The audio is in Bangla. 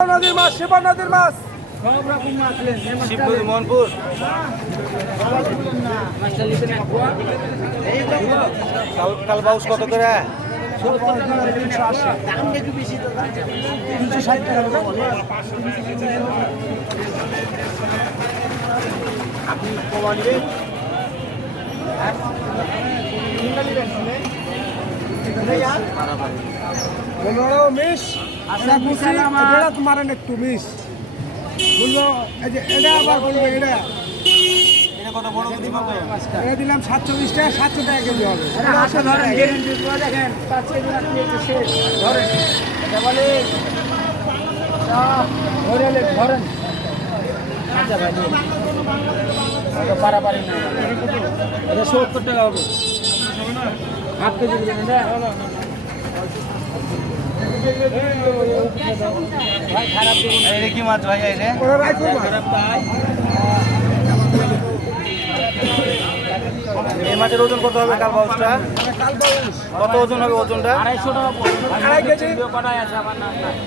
নদীর মাছ, শিবন নদীর মাছ, সব রকম মাছ শিবপুর মোহনপুর। কালবাউস কত করে? 360 টাকা আপনি কমা নেবেন? মিস তোমার একটু মিস বলবো, এটা আবার বলবো, এটা কত বড় কেজি কত? এটা দিলাম 720 টাকা, 700 টাকা কেজি হবে। দেখেন ধরেন আচ্ছা ভাই পারাপারি না, এটা 70 টাকা হবে, হাফ কেজি দিবেন এটা ভাই। খারাপ দিবেন এটা কি মাছ ভাই? এটা এই মাছের ওজন কত হবে? কালবাউসটা কত ওজন হবে? ওজনটা 250 টাকা, 2.5 কেজি।